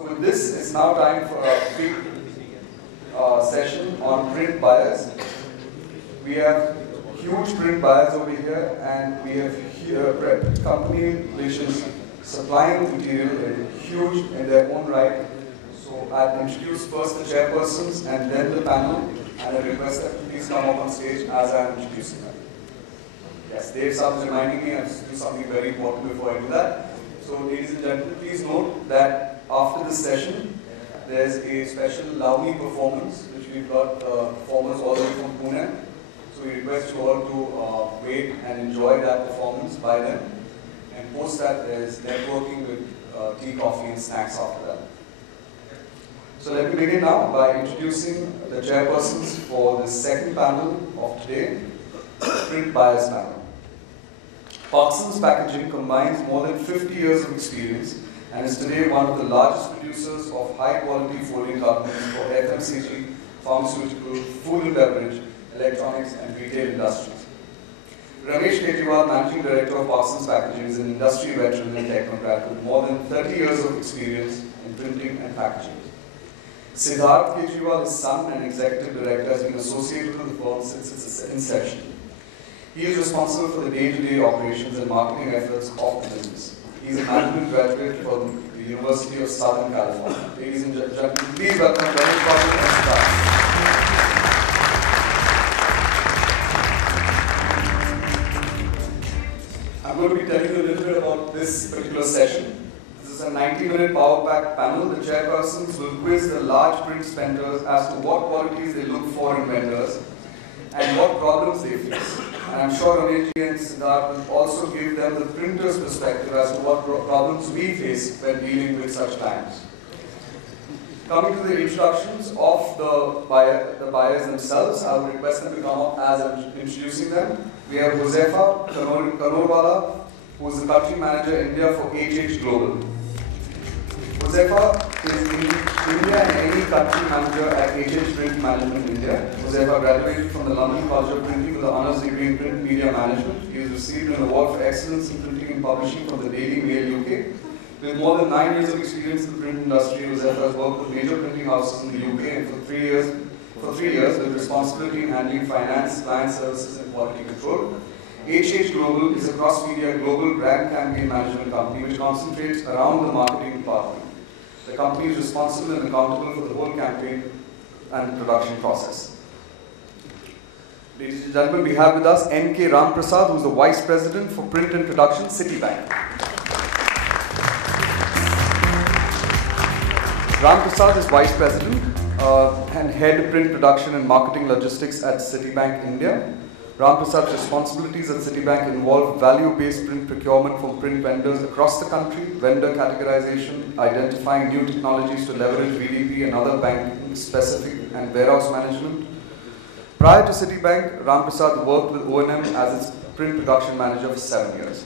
So with this, it's now time for a big session on print buyers. We have huge print buyers over here, and we have here company relations supplying material huge in their own right. So I'll introduce first the chairpersons and then the panel, and I request that please come up on stage as I'm introducing them. Yes, Dave Saab is reminding me I have to do something very important before I do that. So ladies and gentlemen, please note that after this session, there's a special Launi performance, which we've got performers all the way from Pune. So we request you all to wait and enjoy that performance by them. And post that, there's networking with tea, coffee and snacks after that. So let me begin now by introducing the chairpersons for the second panel of today, Print Buyers Panel. Parsons Packaging combines more than 50 years of experience and is today one of the largest producers of high-quality folding cartons for FMCG, pharmaceutical, food and beverage, electronics and retail industries. Ramesh Kejriwal, Managing Director of Parsons Packaging, is an industry veteran and technocrat with more than 30 years of experience in printing and packaging. Siddharth Kejriwal, his son and Executive Director, has been associated with the firm since its inception. He is responsible for the day-to-day operations and marketing efforts of the business. He is a management graduate from the University of Southern California. Ladies and gentlemen, please welcome Ramesh Kejriwal and Siddharth. I'm going to be telling you a little bit about this particular session. This is a 90-minute power-packed panel. The chairpersons will quiz the large print spenders as to what qualities they look for in vendors and what problems they face. And I'm sure Ramesh and Siddharth will also give them the printer's perspective as to what problems we face when dealing with such times. Coming to the introductions of the buyers themselves, I would request them to come up as I'm introducing them. We have Josefa Kanorwala, who is the country manager India for HH Global. Josefa is in India and any country manager at HH Print Management India. Josefa graduated from the London College of Printing with an honours degree in print media management. He has received an award for excellence in printing and publishing from the Daily Mail UK. With more than 9 years of experience in the print industry, Josefa has worked with major printing houses in the UK and for three years with responsibility in handling finance, client services and quality control. HH Global is a cross-media global brand campaign management company which concentrates around the marketing department. The company is responsible and accountable for the whole campaign and the production process. Ladies and gentlemen, we have with us N.K. Ramprasad, who is the Vice President for Print and Production, Citibank. Ramprasad is Vice President and Head Print Production and Marketing Logistics at Citibank India. Ramprasad's responsibilities at Citibank involve value-based print procurement from print vendors across the country, vendor categorization, identifying new technologies to leverage VDP and other banking-specific and warehouse management. Prior to Citibank, Ramprasad worked with O&M as its print production manager for 7 years.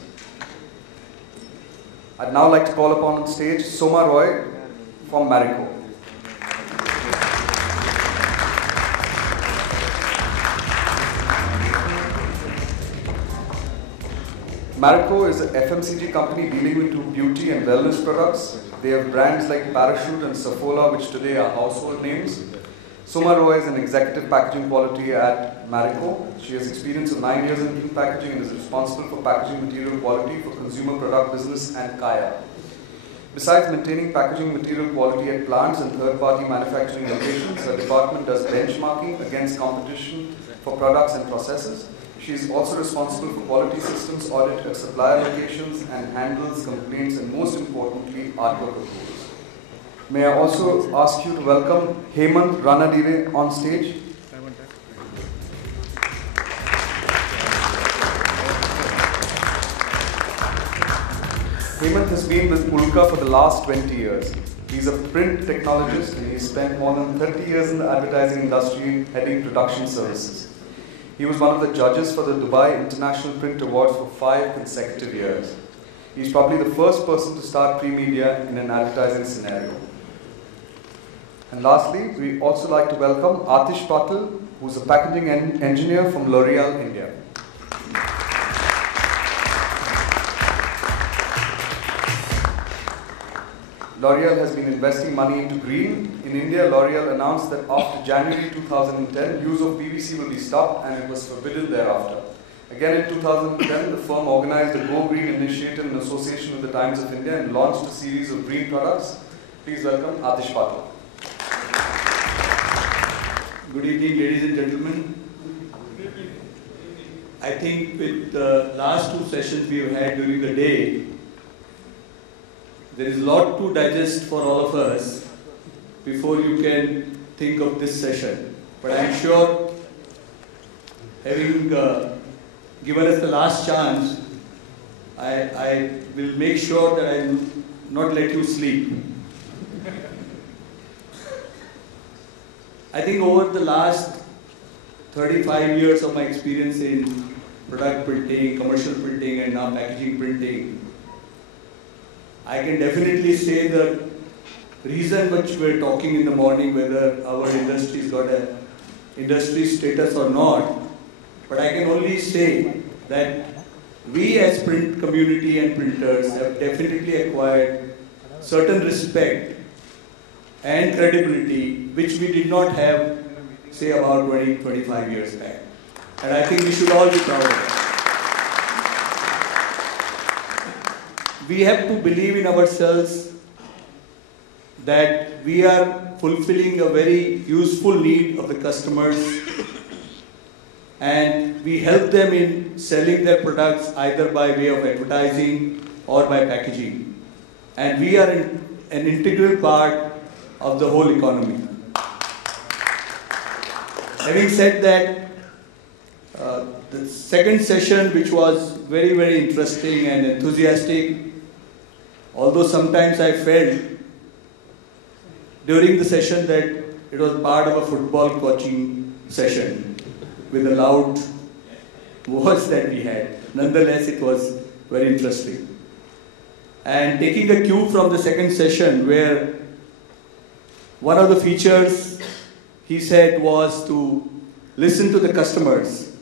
I'd now like to call upon on stage Soma Roy from Marico. Marico is an FMCG company dealing into beauty and wellness products. They have brands like Parachute and Saffola, which today are household names. Soma Roy is an executive packaging quality at Marico. She has experience of 9 years in print packaging and is responsible for packaging material quality for consumer product business and Kaya. Besides maintaining packaging material quality at plants and third-party manufacturing locations, her department does benchmarking against competition for products and processes. She is also responsible for quality systems audit at supplier locations and handles complaints and, most importantly, artwork approvals. May I also ask you to welcome Hemant Ranadive on stage. Hemant has been with Pulka for the last 20 years. He's a print technologist and he's spent more than 30 years in the advertising industry heading production services. He was one of the judges for the Dubai International Print Awards for 5 consecutive years. He's probably the first person to start pre-media in an advertising scenario. And lastly, we also like to welcome Atish Patil, who's a packaging engineer from L'Oreal India. L'Oreal has been investing money into green. In India, L'Oreal announced that after January 2010, use of PVC will be stopped and it was forbidden thereafter. Again in 2010, the firm organized a Go Green initiative in association with the Times of India and launched a series of green products. Please welcome Atish Patil. Good evening, ladies and gentlemen. I think with the last two sessions we have had during the day, there is a lot to digest for all of us before you can think of this session. But I am sure, having given us the last chance, I will make sure that I will not let you sleep. I think over the last 35 years of my experience in product printing, commercial printing, and now packaging printing, I can definitely say the reason which we're talking in the morning, whether our industry's got a industry status or not, but I can only say that we as print community and printers have definitely acquired certain respect and credibility which we did not have, say, about 20-25 years back. And I think we should all be proud of that. We have to believe in ourselves that we are fulfilling a very useful need of the customers, and we help them in selling their products either by way of advertising or by packaging. And we are an integral part of the whole economy. Having said that, the second session, which was very, very interesting and enthusiastic, although sometimes I felt during the session that it was part of a football coaching session with the loud words that we had. Nonetheless, it was very interesting. And taking a cue from the second session, where one of the features he said was to listen to the customers.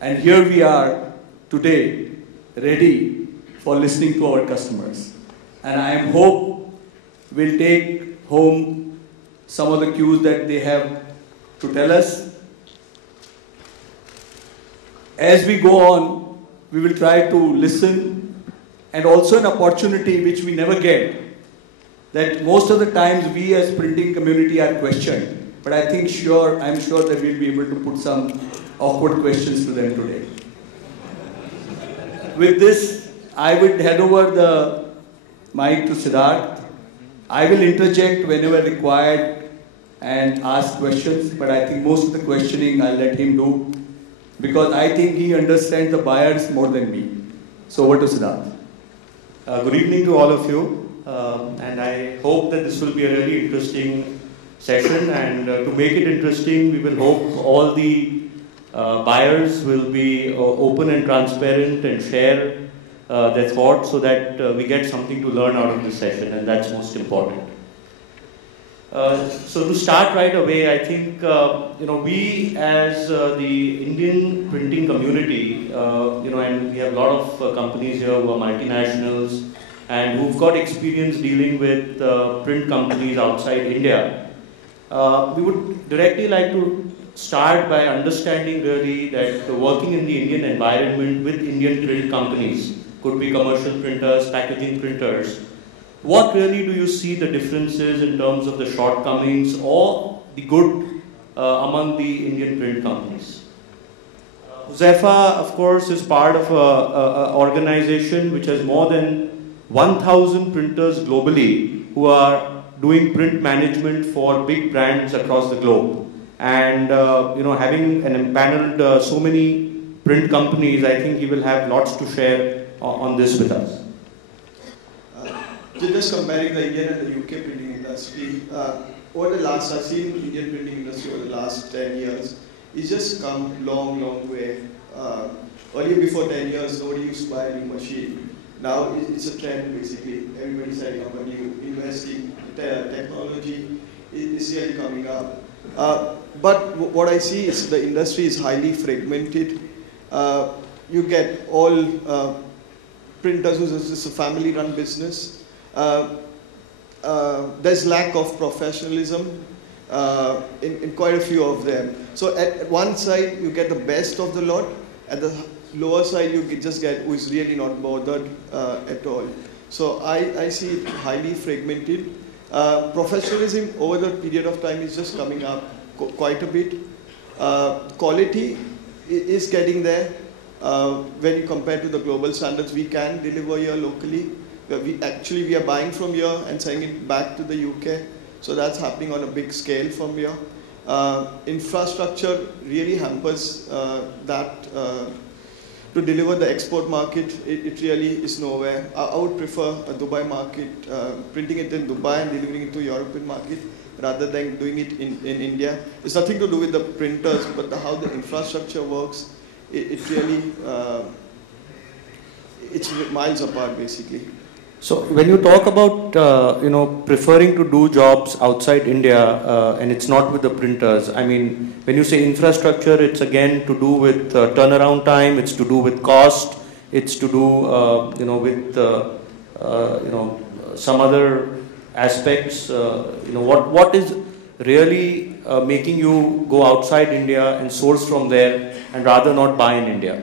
And here we are today, ready for listening to our customers. And I hope we'll take home some of the cues that they have to tell us. As we go on, we will try to listen, and also an opportunity which we never get, that most of the times we as printing community are questioned. But I'm sure that we'll be able to put some awkward questions to them today. With this, I would hand over the mic to Siddharth. I will interject whenever required and ask questions, but I think most of the questioning I'll let him do, because I think he understands the buyers more than me. So over to Siddharth. Good evening to all of you, and I hope that this will be a really interesting session, and to make it interesting, we will hope all the buyers will be open and transparent and share their thoughts so that we get something to learn out of this session, and that's most important. So to start right away, I think we as the Indian printing community, and we have a lot of companies here who are multinationals and who've got experience dealing with print companies outside India. We would directly like to start by understanding really that working in the Indian environment with Indian print companies, could be commercial printers, packaging printers, what really do you see the differences in terms of the shortcomings or the good among the Indian print companies? Huzafa, of course, is part of an organization which has more than 1,000 printers globally who are doing print management for big brands across the globe. And having empaneled so many print companies, I think he will have lots to share on this with us. Just comparing the Indian and the UK printing industry, I've seen the Indian printing industry over the last 10 years. It's just come long, long way. Earlier, before 10 years, nobody used to buy a new machine. Now it's a trend basically. Everybody's setting up a new, investing, technology is really coming up. But what I see is the industry is highly fragmented. You get all printers, it's a family-run business. there's lack of professionalism in quite a few of them. So at one side, you get the best of the lot. At the lower side, you just get who is really not bothered at all. So I see it highly fragmented. Professionalism over the period of time is just coming up quite a bit. Quality is getting there. When you compare to the global standards, we can deliver here locally. We are buying from here and sending it back to the UK. So that's happening on a big scale from here. Infrastructure really hampers that to deliver the export market. It really is nowhere. I would prefer a Dubai market, printing it in Dubai and delivering it to European market rather than doing it in India. It's nothing to do with the printers, but how the infrastructure works. It really, it's miles apart basically. So when you talk about preferring to do jobs outside India and it's not with the printers, I mean when you say infrastructure, it's again to do with turnaround time, it's to do with cost, it's to do with some other aspects. What is really making you go outside India and source from there and rather not buy in India?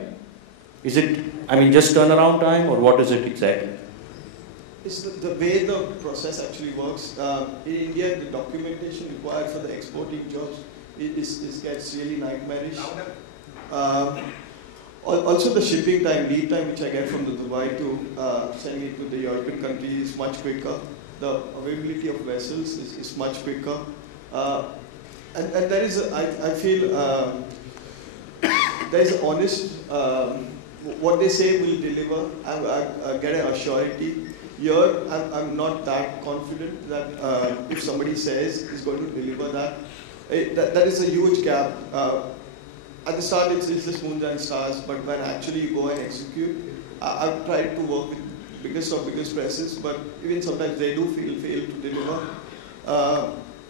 Is it just turnaround time, or what is it exactly? It's the way the process actually works. In India, the documentation required for the exporting jobs gets really nightmarish. Also, the shipping time, lead time, which I get from the Dubai to sending it to the European country is much quicker. The availability of vessels is much quicker. And there is, I feel, there is honest, what they say will deliver. I get an assurity. Here, I'm not that confident that if somebody says he's going to deliver that, that is a huge gap. At the start, it's just moons and stars, but when actually you go and execute, I've tried to work with biggest of biggest presses, but even sometimes they do fail to deliver.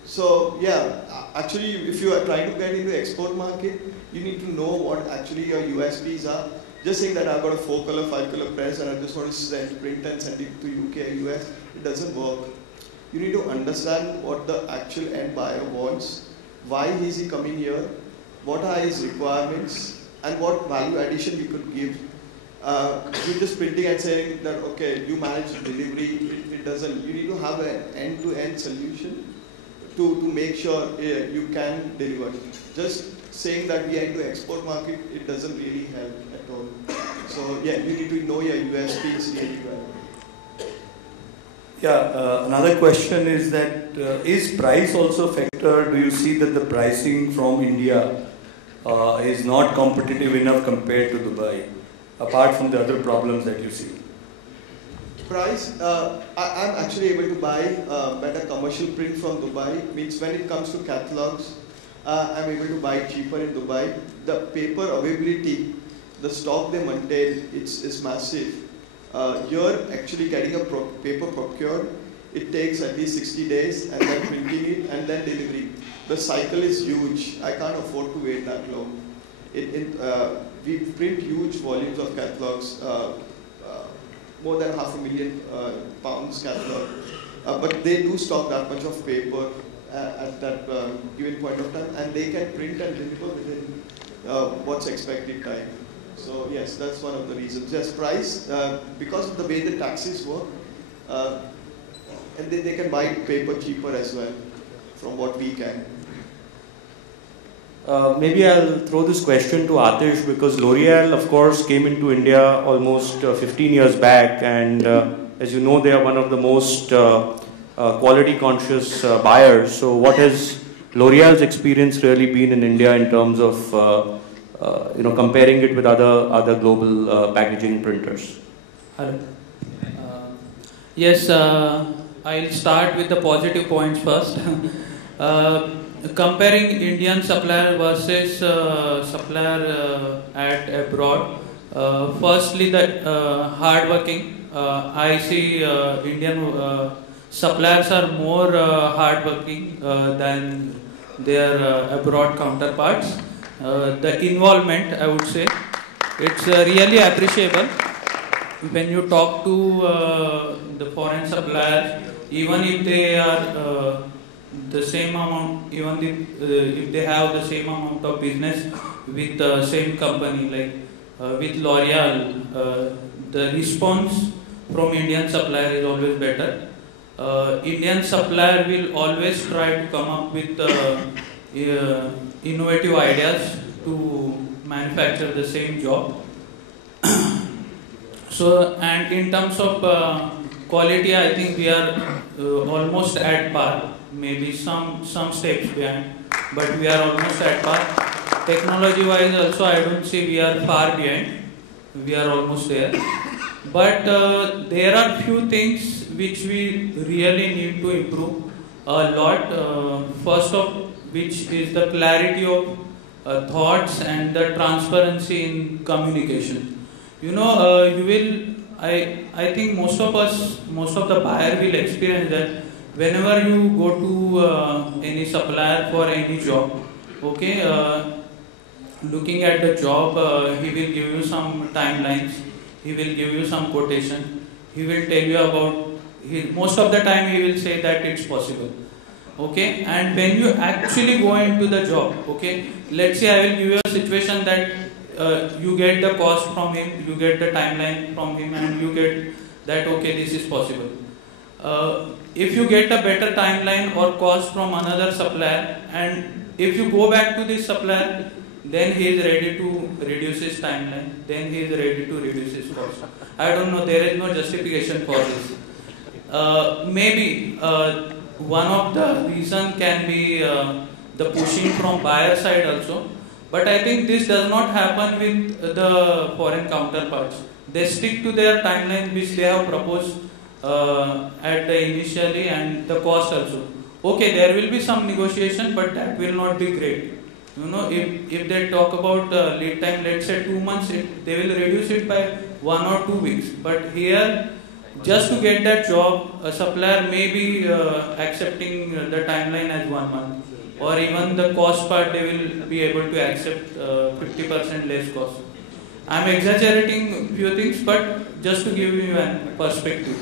So yeah, actually, if you are trying to get into export market, you need to know what actually your USPs are. Just saying that I've got a 4-color, 5-color press and I just want to print and send it to UK or US, it doesn't work. You need to understand what the actual end buyer wants, why is he coming here, what are his requirements, and what value addition we could give. You're just printing and saying that, okay, you manage delivery, it doesn't. You need to have an end-to-end solution to make sure you can deliver. Just saying that we are into export market, it doesn't really help at all. So yeah, you need to know your USPs really well. Yeah, another question is that is price also a factor? Do you see that the pricing from India is not competitive enough compared to Dubai, apart from the other problems that you see? Price, I'm actually able to buy better commercial print from Dubai. Means when it comes to catalogs, I'm able to buy cheaper in Dubai. The paper availability, the stock they maintain, it's massive. You're actually getting a paper procured. It takes at least 60 days, and then printing it, and then delivery. The cycle is huge. I can't afford to wait that long. We print huge volumes of catalogs, more than £500,000 catalog. But they do stock that much of paper at that given point of time, and they can print and deliver within what's expected time. So yes, that's one of the reasons. Yes, price, because of the way the taxes work, and they can buy paper cheaper as well from what we can. Maybe I'll throw this question to Atish, because L'Oreal, of course, came into India almost 15 years back, and as you know, they are one of the most quality-conscious buyers. So, what has L'Oreal's experience really been in India in terms of comparing it with other global packaging printers? Hello. Yes, I'll start with the positive points first. Comparing Indian supplier versus supplier at abroad. Firstly, the hard working. I see Indian suppliers are more hard working than their abroad when you talk to the foreign suppliers, even if they are the same amount, even if they have the same amount of business with the same company, like with L'Oreal, the response from Indian supplier is always better. Indian supplier will always try to come up with innovative ideas to manufacture the same job. So, and in terms of quality, I think we are almost at par. Maybe some steps behind, but we are almost at par. Technology-wise, also, I don't see we are far behind. We are almost there. But there are few things which we really need to improve a lot. First of which is the clarity of thoughts and the transparency in communication. You know, I think most of the buyer will experience that whenever you go to any supplier for any job, okay, looking at the job, he will give you some timelines, he will give you some quotation, he will tell you about, most of the time he will say that it's possible. Okay, and when you actually go into the job, okay, let's say I will give you a situation that you get the cost from him, you get the timeline from him, and you get that, okay, this is possible. If you get a better timeline or cost from another supplier, and if you go back to this supplier, then he is ready to reduce his timeline, then he is ready to reduce his cost. I don't know, there is no justification for this. Maybe one of the reason can be the pushing from buyer side also. But I think this does not happen with the foreign counterparts. They stick to their timeline which they have proposed at the initially, and the cost also. Okay, there will be some negotiation, but that will not be great. You know, if they talk about lead time, let's say 2 months, they will reduce it by 1 or 2 weeks. But here, just to get that job, a supplier may be accepting the timeline as 1 month. Or even the cost part, they will be able to accept 50% less cost. I am exaggerating few things, but just to give you a perspective.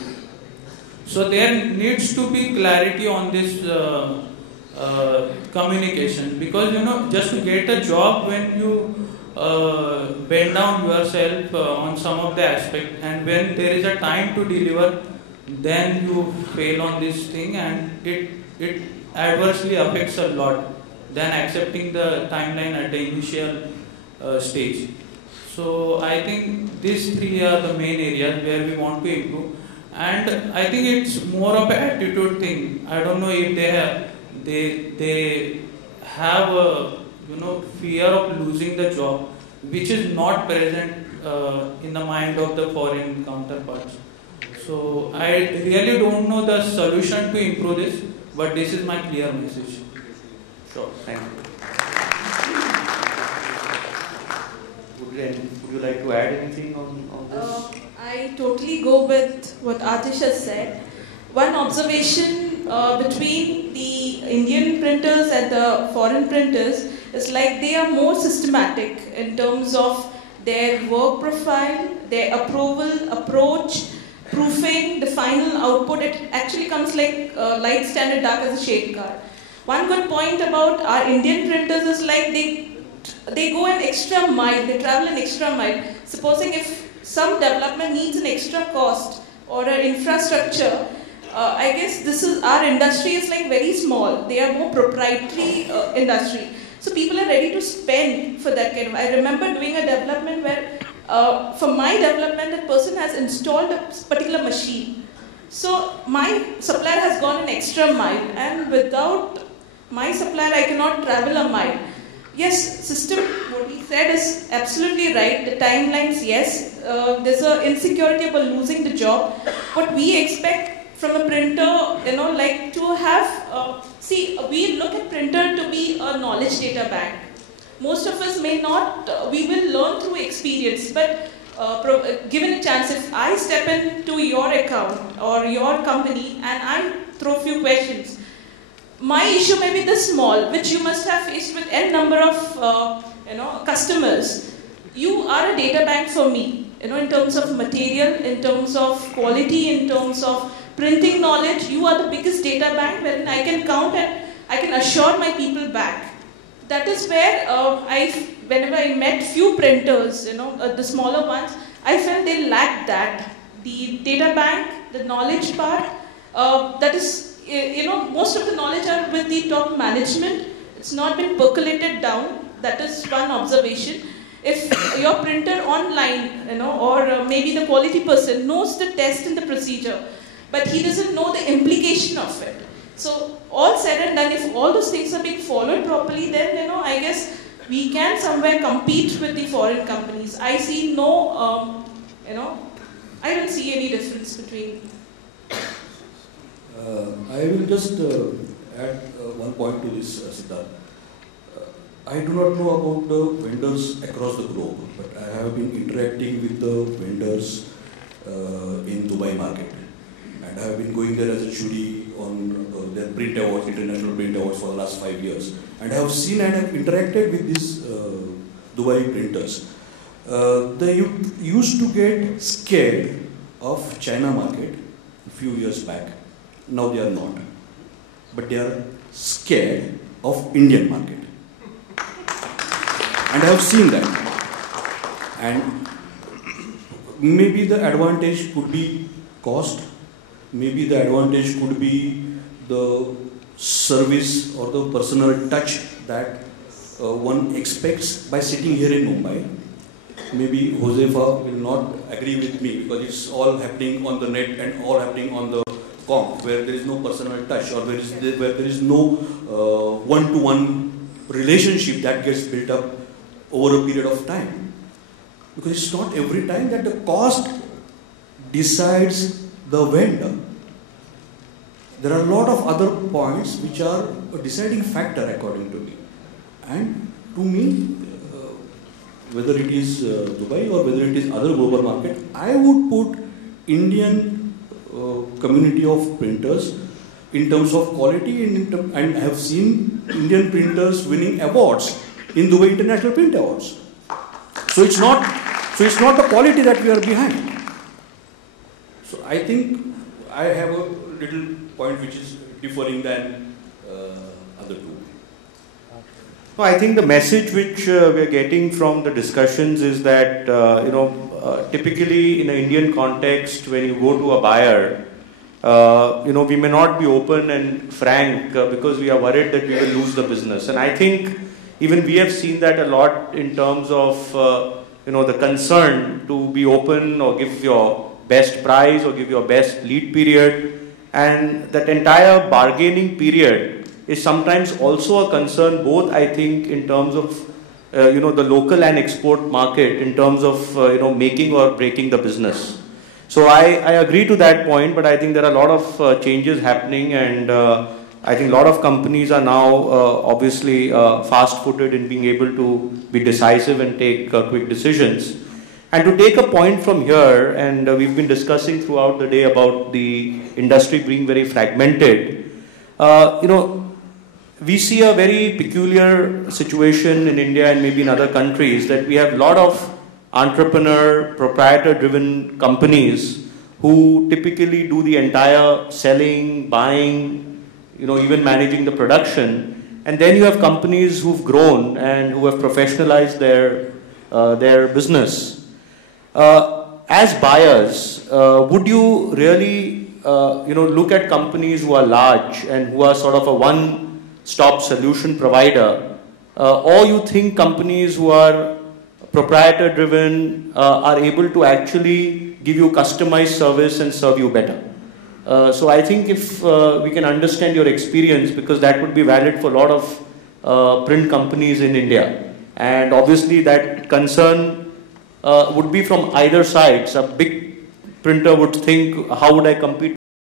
So there needs to be clarity on this communication, because you know, just to get a job, when you bend down yourself on some of the aspect, and when there is a time to deliver, then you fail on this thing, and it adversely affects a lot than accepting the timeline at the initial stage. So I think these three are the main areas where we want to improve, and I think it's more of an attitude thing. I don't know if they have a fear of losing the job, which is not present in the mind of the foreign counterparts. So I really don't know the solution to improve this, but this is my clear message. Sure, thank you. Would you like to add anything on this? I totally go with what Atish has said. One observation between the Indian printers and the foreign printers is like they are more systematic in terms of their work profile, their approval, approach, proofing, the final output. It actually comes like light, standard, dark as a shade card. One good point about our Indian printers is like they go an extra mile, they travel an extra mile. Supposing if some development needs an extra cost or an infrastructure, I guess our industry is like very small. They are more proprietary industry. So people are ready to spend for that kind of. I remember doing a development where for my development, that person has installed a particular machine. So my supplier has gone an extra mile, and without my supplier, I cannot travel a mile. Yes, system, what he said is absolutely right. The timelines, yes, there's an insecurity about losing the job. What we expect from a printer, like to have, we look at printer to be a knowledge data bank. Most of us may not, we will learn through experience, but given a chance, if I step into your account or your company and I throw a few questions, my issue may be this small, which you must have faced with n number of customers. You are a data bank for me. in terms of material, in terms of quality, in terms of printing knowledge. You are the biggest data bank wherein I can count and I can assure my people back. That is where whenever I met few printers, the smaller ones, I felt they lacked that. The data bank, the knowledge part, that is, most of the knowledge are with the top management. It's not been percolated down. That is one observation. If your printer online, or maybe the quality person knows the test and the procedure, but he doesn't know the implication of it. So all said and done, if all those things are being followed properly, then I guess we can somewhere compete with the foreign companies. I see no, I don't see any difference between. I will just add one point to this, Siddharth. I do not know about the vendors across the globe, but I have been interacting with the vendors in Dubai market. And I have been going there as a jury on their print awards, international print awards for the last 5 years. And I have seen and have interacted with these Dubai printers. They used to get scared of China market a few years back. Now they are not. But they are scared of Indian market. And I have seen that. And maybe the advantage could be cost. Maybe the advantage could be the service or the personal touch that one expects by sitting here in Mumbai. Maybe Josefa will not agree with me because it's all happening on the net and all happening on the comp where there is no personal touch or where there is no one-to-one relationship that gets built up over a period of time. Because it's not every time that the cost decides the vendor. There are a lot of other points which are a deciding factor according to me. And to me, whether it is Dubai or whether it is other global market, I would put Indian community of printers in terms of quality and have seen Indian printers winning awards in Dubai International Print Awards. So it's not the quality that we are behind. So I think I have a little point which is differing than other two. No, I think the message which we are getting from the discussions is that typically in an Indian context, when you go to a buyer, we may not be open and frank because we are worried that we will lose the business. And I think even we have seen that a lot in terms of the concern to be open or give your best price or give your best lead period, and that entire bargaining period is sometimes also a concern both, I think, in terms of the local and export market, in terms of making or breaking the business. So I agree to that point, but I think there are a lot of changes happening, and I think a lot of companies are now obviously fast-footed in being able to be decisive and take quick decisions. And to take a point from here, and we've been discussing throughout the day about the industry being very fragmented, we see a very peculiar situation in India and maybe in other countries that we have a lot of entrepreneur, proprietor-driven companies who typically do the entire selling, buying, even managing the production. And then you have companies who've grown and who have professionalized their business. As buyers, would you really look at companies who are large and who are sort of a one-stop solution provider, or you think companies who are proprietor-driven are able to actually give you customized service and serve you better? So I think if we can understand your experience, because that would be valid for a lot of print companies in India, and obviously that concern would be from either sides. A big printer would think, how would I compete